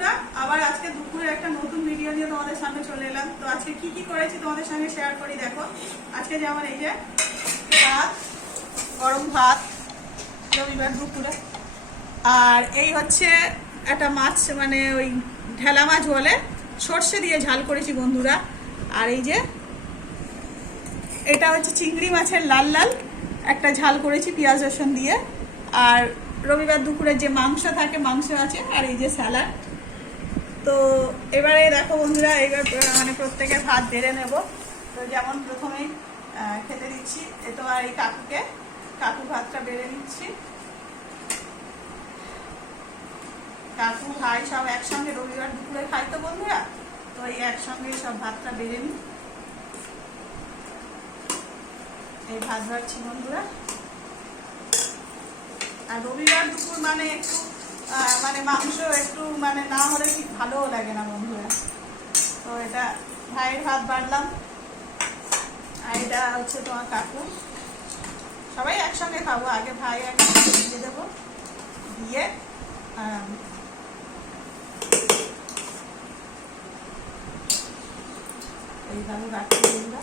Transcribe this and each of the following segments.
বন্ধুরা, আবার আজকে দুপুরে একটা নতুন ভিডিও নিয়ে তোমাদের সামনে চলে এলাম। তো আজকে কি কি করেছি তোমাদের সঙ্গে শেয়ার করি। দেখো, আজকে যেমন এই যে ভাত, গরম ভাত রবিবার দুপুরে, আর এই হচ্ছে একটা মাছ, মানে ওই ঢেলা মাছ বলে, সর্ষে দিয়ে ঝাল করেছি বন্ধুরা। আর এই যে এটা হচ্ছে চিংড়ি মাছের লাল লাল একটা ঝাল করেছি পেঁয়াজ রসুন দিয়ে। আর রবিবার দুপুরে যে মাংস থাকে, মাংস আছে। আর এই যে স্যালাড। তো এবারে দেখো বন্ধুরা, এবার মানে প্রত্যেকের ভাত বেড়ে নেব। তো যেমন প্রথমেই খেতে দিচ্ছি এ তো, আর এই কাকু ভাতটা বেড়ে নিচ্ছি। কাকু ভাই সব একসঙ্গে রবিবার দুপুরে খাই তো বন্ধুরা, তো এই একসঙ্গে সব ভাতটা বেড়ে নিই। এই ভাত ভাজছি বন্ধুরা। আর রবিবার দুপুর মানে একটু মানে মাংস একটু মানে না হলে ঠিক ভালোও লাগে না বন্ধুরা। তো এটা ভাইয়ের ভাত বাড়লাম, আর এটা হচ্ছে তোমার কাকু। সবাই একসঙ্গে খাবো, আগে ভাই একসঙ্গে দিয়ে দেবো, দিয়ে এইভাবে রাখছি বন্ধুরা।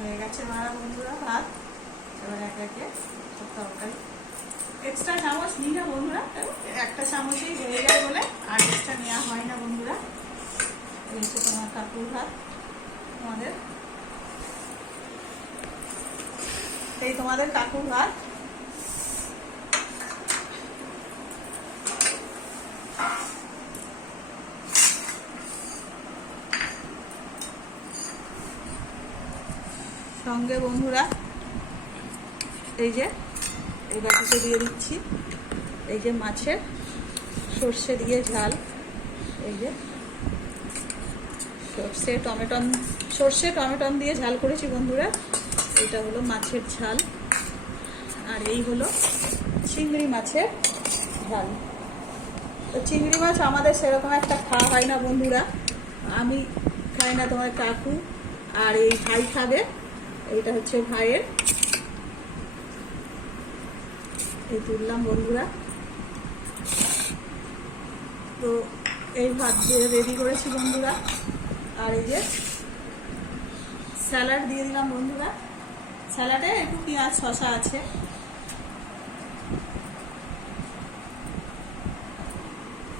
হয়ে গেছে মারা বন্ধুরা ভাত। এবার একে একে তরকারি এক্সট্রা চামচ নিই না বন্ধুরা, একটা চামচেই হয়ে যায় বলে আর এক্সট্রা নেওয়া হয় না বন্ধুরা। এই হচ্ছে তোমার কাকুর ভাত, তোমাদের এই তোমাদের কাকুর ভাত। সঙ্গে বন্ধুরা এই যে এই বাটিতে দিয়ে দিচ্ছি এই যে মাছের সর্ষে দিয়ে ঝাল। এই যে সর্ষে টমেটম দিয়ে ঝাল করেছি বন্ধুরা। এটা হলো মাছের ঝাল, আর এই হলো চিংড়ি মাছের ঝাল। তো চিংড়ি মাছ আমাদের সেরকম একটা খাওয়া হয় না বন্ধুরা, আমি খাই না, তোমার কাকু আর এই ভাই খাবে। এইটা হচ্ছে ভাইয়ের, এই তুললাম বন্ধুরা। তো এই ভাত দিয়ে রেডি করেছি বন্ধুরা। আর এই যে স্যালাড দিয়ে দিলাম বন্ধুরা। স্যালাডে একটু পেঁয়াজ শসা আছে।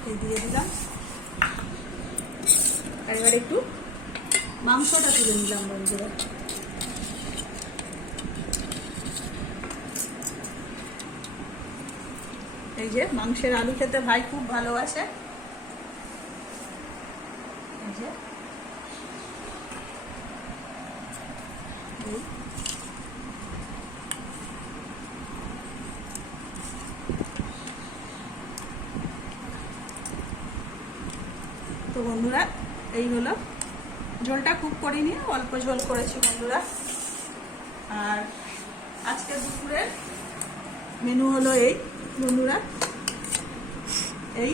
এই দিয়ে দিলাম। আর এবার একটু মাংসটা তুলে নিলাম বন্ধুরা। এই যে মাংসের আলু খেতে ভাই খুব ভালোবাসে। এই যে তো বন্ধুরা, এই হলো ঝোলটা খুব করিনি, অল্প ঝোল করেছি বন্ধুরা। আর আজকে দুপুরের মেনু হলো এই বন্ধুরা, এই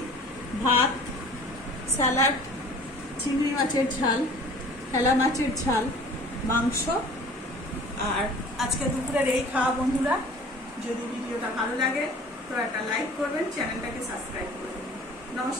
ভাত, স্যালাড, চিংড়ি মাছের ঝাল, ঠেলা মাছের ঝাল, মাংস। আর আজকে দুপুরের এই খাওয়া বন্ধুরা। যদি ভিডিওটা ভালো লাগে তো একটা লাইক করবেন, চ্যানেলটাকে সাবস্ক্রাইব করবেন।